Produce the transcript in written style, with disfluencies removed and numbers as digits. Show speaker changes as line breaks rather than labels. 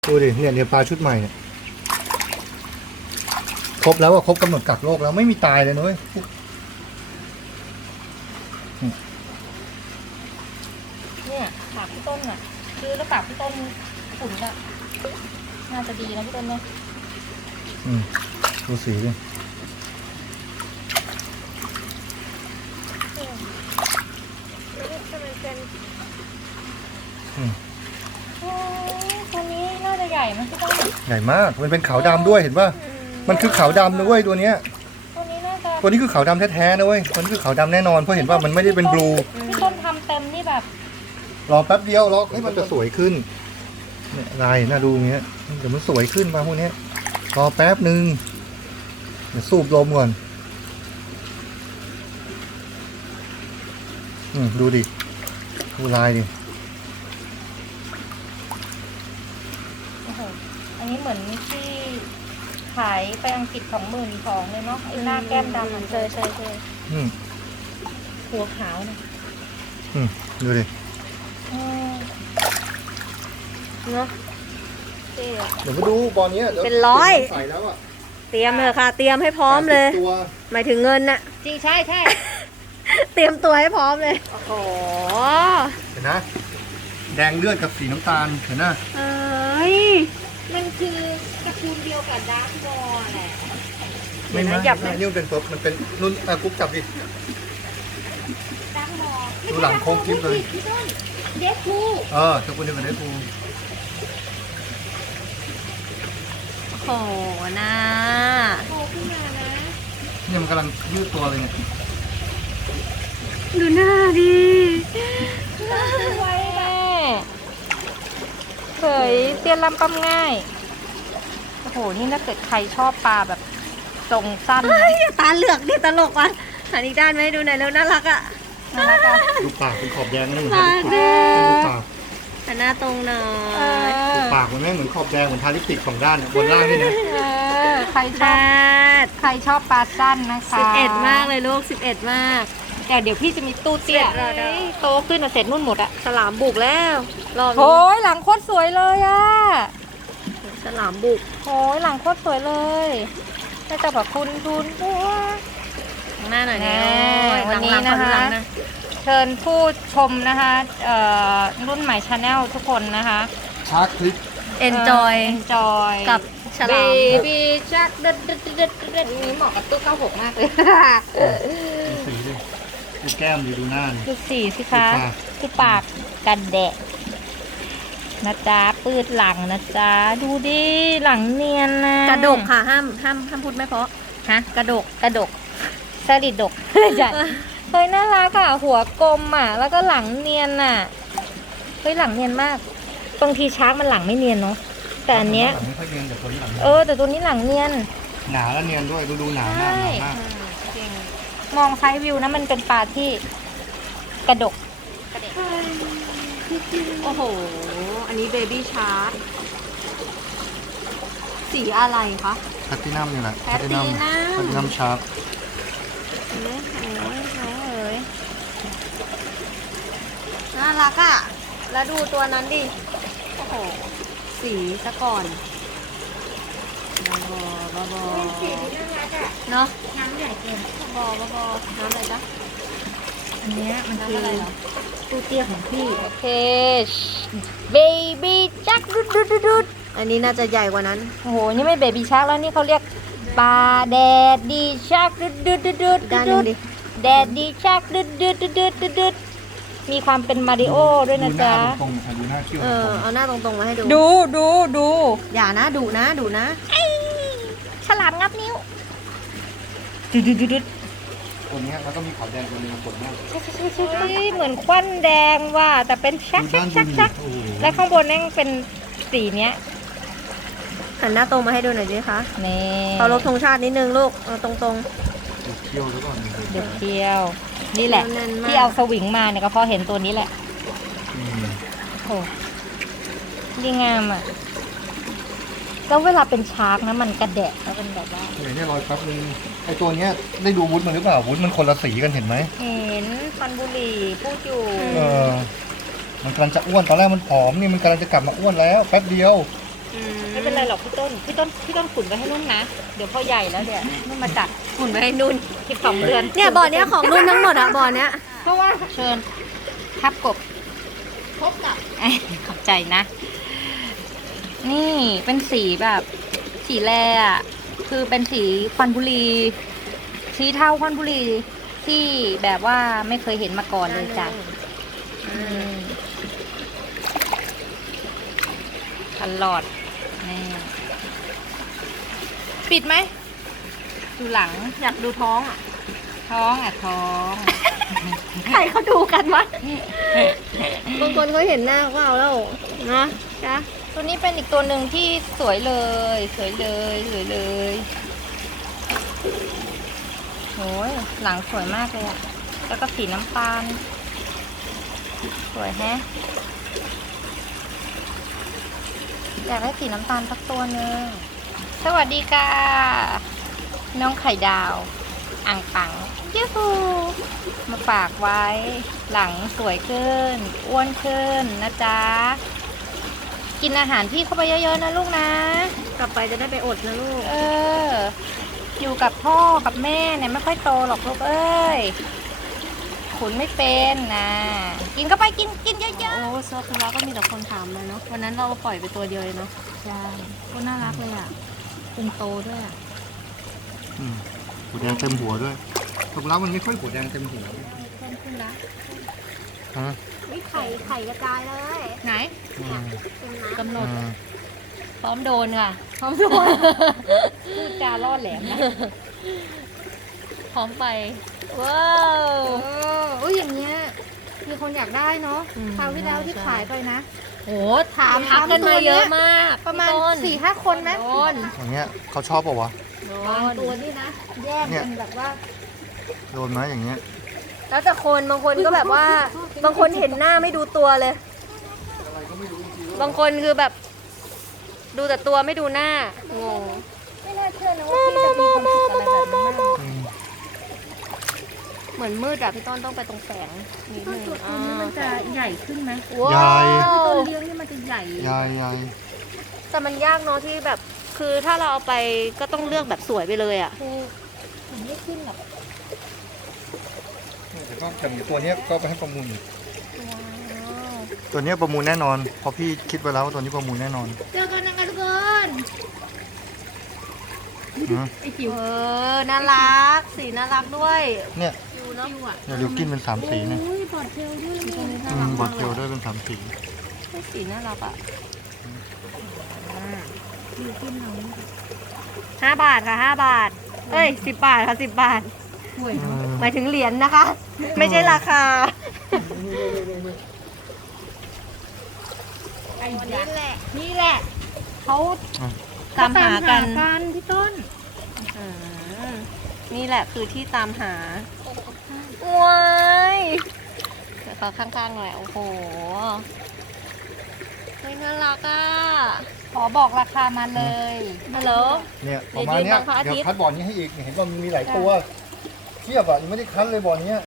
ดูดิเนี่ยปลาชุดใหม่เนี่ยครบแล้วอะครบกำหนดกักโรคแล้วไม่มีตายเลยนุ้ย
เนี่ยปากพี่ต้นอ่ะคือแล้วปากพี่ต้นขุ่นอ่ะน่าจะดีนะพี่ต้นเนาะ
ดูสีดิ
ตัวนี้น่าจะใหญ่มั้ยพี่ต้น
ใหญ่มากมันเป็นขาวดำด้วยเห็นป่ะมันคือขาวดำนะเว้ยตัวเนี้ย
ตัวนี้น่าจะ
ตัวนี้คือขาวดำแท้ๆนะเว้ยตัวนี้คือขาวดำแน่นอนเพราะเห็นว่ามันไม่ได้เป็นบลู
พี่ต้นทำเต็มนี่แบบ
รอแป๊บเดียวรอให้มันจะสวยขึ้นเนี่ยลายน่าดูอย่างเงี้ยเดี๋ยวมันสวยขึ้นมาพวกนี้รอแป๊บนึงเดี๋ยวสูบลมก่อนดูดิดูลายดิ
โอ้โหอันนี้เหมือนที่ขายไปอังกฤษ22,000เลยเนาะไอ้หน้าแก้มดำมันใช่หัวขาวนะ
ดูดิ
เนาะ
เดี๋ยวมาดูบอลนี้
เป็นร้อย
ใส่แล้วอ่ะ
เตรียมเลยค่ะเตรียมให้พร้อมเลยหมายถึงเงินน่ะ
จริงใช่
เตรียมตัวให้พร้อมเลยโอ้โห
เห็นนะแดงเลือดกับสีน้ำตาลเห็นนะ
มันคือตระกูลเดียวกับดาร์กบอลแหละ
ไม่นะจับนี่มันเป็นตัวมันเป็นนุ่นกุ๊กจับดิ
ดาร์กบอล
ดูหลังโค้งกิ๊บเลย
เดฟพู
ตระกูลเดียวกับเดฟพู
โอ้โหนะ
โตขึ้นมานะ
เนี่ยมันกำลังยืดตัวเลยเนี่ย
ดูหน้าดิ
ไว้เผยเตี้ยลำปั๊มง่ายโอ้โหนี่ถ้าเกิดใครชอบปลาแบบทรงสั้น
ตาเหลือกดิตลกว่ะหันอีกด้านไหมดูหน่อยแล้วน่ารักอ่ะ
ดูปากเป็นขอบแดงนะเหมือนดูปาก
หันหน้าตรงหน่อย
ดูปากมันไม่เหมือนขอบแดงเหมือนทาลิปสติกสองด้านบนล่างนี่นะ
ใครชอบปลาสั้นนะคะ
11มากเลยลูก11มาก
แต่เดี๋ยวพี่จะมีตู้เตี้ยโตขึ้นมาเสร็จนุ่นหมดอะ
ฉลามบุกแล้วรอบนี้
โอ้ยหลังโคตรสวยเลยอะ
ฉลามบุก
โอ้ยหลังโคตรสวยเลยน่าจะแบบคุณ
หน้าหน่อยนะ
วันนี้นะคะเชิญผู้ชมนะคะรุ่นใหม่ชาแนลทุกคนนะคะ
ชาร์คคลิป
enjoy กับฉลาม
บีชักเด็ดนี้เหมาะกับตู้96มากเลย
ดูสีดิดูแก้มดูหน้า
ดูสีสิคะดูปากกันแดะนะจ๊ะปืดหลังนะจ๊ะดูดิหลังเนียนนะ
กระดกค่ะห้ามพูดไม่เพราะ
กระดกสลิดดกจ้ะเฮ้ยน่ารักอ่ะหัวกลมอ่ะแล้วก็หลังเนียนอ่ะเฮ้ยหลังเนียนมากบางทีชาร์กมันหลังไม่เนียนเนาะแต่อันเนี้ยแต่ตัวนี้หลังเนียน
หนาแล้วเนียนด้วยดูหนามาก
มองไซด์วิวนะมันเป็นปลาที่กระดก
โอ้โหอันนี้เบบี้ชาร์กสีอะไรคะ
แพตตินัมนี่แหละ
แพตติ
นัมชาร์ก
น่ารักอ่ะแล้วดูตัวนั้นดิโอ้โหสีซะก่อนบ้าเนาะ
น้ำใหญ่เกิน
บ้าน้ำอะไรจ๊ะ
อันนี้มันคืออะไรเหรอตู้เตี้ยของพี่โอเคเบบี้ชักดุด
อันนี้น่าจะใหญ่กว่านั้น
โอ้โหนี่ไม่เบบี้ชักแล้วนี่เขาเรียกปลาแดดดีชักดุดแดดดีชักดุดมีความเป็นมาริโอด้วยนะจ๊ะ
เอาหน้าตรงๆมาให้ดู
ดู
อย่านะดุนะ
ฉลามงับนิ้วดุด
ตัวนี้แล้วก็มีขาวแดงตัวนึงกดมาก
ใช่เหมือนควันแดงว่ะแต่เป็นชักและข้างบนนั่งเป็นสีเนี้ย
หันหน้าตรงมาให้ดูหน่อยสิคะ
นี่
เคารพธงชาตินิดนึงลูกตรง
เที่ยวหรือเปล่า
เดี๋ยวเที่ยวนี่แหละที่เอาสวิงมาเนี่ยก็เพราะเห็นตัวนี้แหละโอ้ดีงามอ่ะแล้วเวลาเป็นชาร์กนะมันกระแดะแล้วเป็นแบบว่า
เนี่ยรอยครับนึงไอตัวเนี้ยได้ดูวุ้นมันหรือเปล่าวุ้นมันคนละสีกันเห็นไหม
เห็นฟันบุหรี่พูดอยู่
มันกำลังจะอ้วนตอนแรกมันผอมนี่มันกำลังจะกลับมาอ้วนแล้วแป๊บเดียว
ไม่เป็นไรหรอกพี่ต้นขุนไว้ให้นุ่นนะ เดี๋ยวพอใหญ่แล้วเดี๋ยวนุ่นมาจัด
หุ่นไปให้นุ่น
12 เดือน
เนี่ยบ่อเนี้ยของนุ่นทั้งหมดอะบ่อเนี้ย
เพราะว่าเชิญทับกบ
พบกับ
ขอบใจนะ นี่เป็นสีแบบสีแร่อะคือเป็นสีควันบุหรีสีเทาควันบุหรีที่แบบว่าไม่เคยเห็นมาก่อนเลยจ้ะตลอดนี่ปิดไหมดูหลัง
อยากดูท้องอะ
ท้องอ่ะท้อง
ใครเขาดูกันวะ บางคนเขาเห็นหน้าเขาเอาแล้วเนาะจ้ะ
ตัวนี้เป็นอีกตัวหนึ่งที่สวยเลย สวยเลยสวยเลยโอ้ยหลังสวยมากเลยอะแล้วก็สีน้ำตาล สวยแฮะ อยากได้สีน้ำตาลสักตัวหนึ่งสวัสดีค่ะ น้องไข่ดาวอ่างปังยูฮูมาฝากไว้ หลังสวยขึ้น อ้วนขึ้นนะจ๊ะ กินอาหารพี่เข้าไปเยอะๆนะลูกนะ
กลับไปจะได้ไปอดนะลูก
อยู่กับพ่อกับแม่เนี่ยไม่ค่อยโตหรอกลูกเอ้ย ขุนไม่เป็นนะ กินเข้าไปกินเยอะ
โอ้ซากุระก็มีแต่คนถามมาเนาะ วันนั้นเราปล่อยไปตัวเดียวเลยเนาะ
ๆใช่
ก็น่ารักเลยอ่ะพุงโตด้วยอ่ะ
หัวแดงเต็มหัวด้วยตกแล้วมันไม่ค่อยหัวแดงเต็มหัว
เพิ่มขึ้นละ
ฮะ
ไม่ไข่กระจายเลย
ไหน
อืม
เป็นน้
กำหนด
อ่า
พร้อมโดนค่ะ
ำพร้อมโดน
พูดจาล่อแหลมนะ พร้อมไป ว้าว
อุ้ยอย่างเงี้ยมีคนอยากได้เนาะคราวที่แล้วที่ขายไปนะ
โหถามทักกันมาเยอะมาก
ประมาณ
พี่ต้น
4-5 คนไหม
โดน
อย่างเงี้ยเขาชอบเปล่าวะ
บางตัวนี่นะ แยก
เนี่
เป็
ย
นแบบว่า
โดนไหมอย่างเงี้ย
แล้วแต่คนบางคนก็แบบว่า บางคนเห็นหน้าไม่ดูตัวเลย บางคนคือแบบ ดูแต่ตัวไม่ดูหน้างง
ไม่น่าเชื่อนะว่าพี่จะมีความสุขอะไรแบบนี้มาก
อืม
เหมือนมืดอะพี่ต้นต้องไปตรงแสงนิดนึง
ตัวนี้มันจะใหญ่ขึ้นไหม
ว้า
ใหญ่
ว
ต้นเลี้ยงนี่มันจะใหญ่
ยายยาย
แต่มันยากเนาะที่แบบ คือถ้าเราเอาไปก็ต้องเลือกแบบสวยไปเลยอะ
คือผมไม่ขึ้นหรอก
แต่ก็แต่ตัวเนี้ยก็ไปให้ประมูลอีก
ว้าว
ตัวเนี้ยประมูลแน่นอน เพราะพี่คิดไว้แล้วว่าตัวนี้ประมูลแน่นอน
เจอกันนะคะทุกคน
นะ
ไอจิ๋ว
น่ารัก สีน่ารักด้วย
เนี่ย
อยู่เนาะ
จิ๋วอ่ะ
เนี่ยริวกินเป็น3สีเนี่ย
อุ้ยบอดเทลด้วย
ตัวนี้น่า
อื
รั
ม
ก
บอ
มา
ด
ก
เท
เล
ล
ย
ด้วยเป็น3สี
สีน่ารักอะ5 บาทค่ะ5 บาท เอ้ย10 บาทค่ะ10 บาท
ห่วย
อืม
หมายถึงเหรียญนะคะ ไม่ใช่ราคา
ไอ้
วัน
ยั
นี้
กษ์
แหละ
นี่แหละเขา
อ่ะ
ตามหากัน
กันพี่ต้น
อืมนี่แหละคือที่ตามหา ว้ายเดี๋ยวขอข้างๆหน่อย โอ้โหเฮ้ยน่ารักอ่ะ
ขอบอกราคามาเลย
ฮัลโหล
เนี่ยประมาณเนี้ย
เดี๋ยวยืนบังพระอาทิตย์
เดี๋ยวคัดบ่อนี้ให้อีกเห็นว่ามีหลายตัวเทียบอ่ะยังไม่ได้คัดเลยบ่อนี้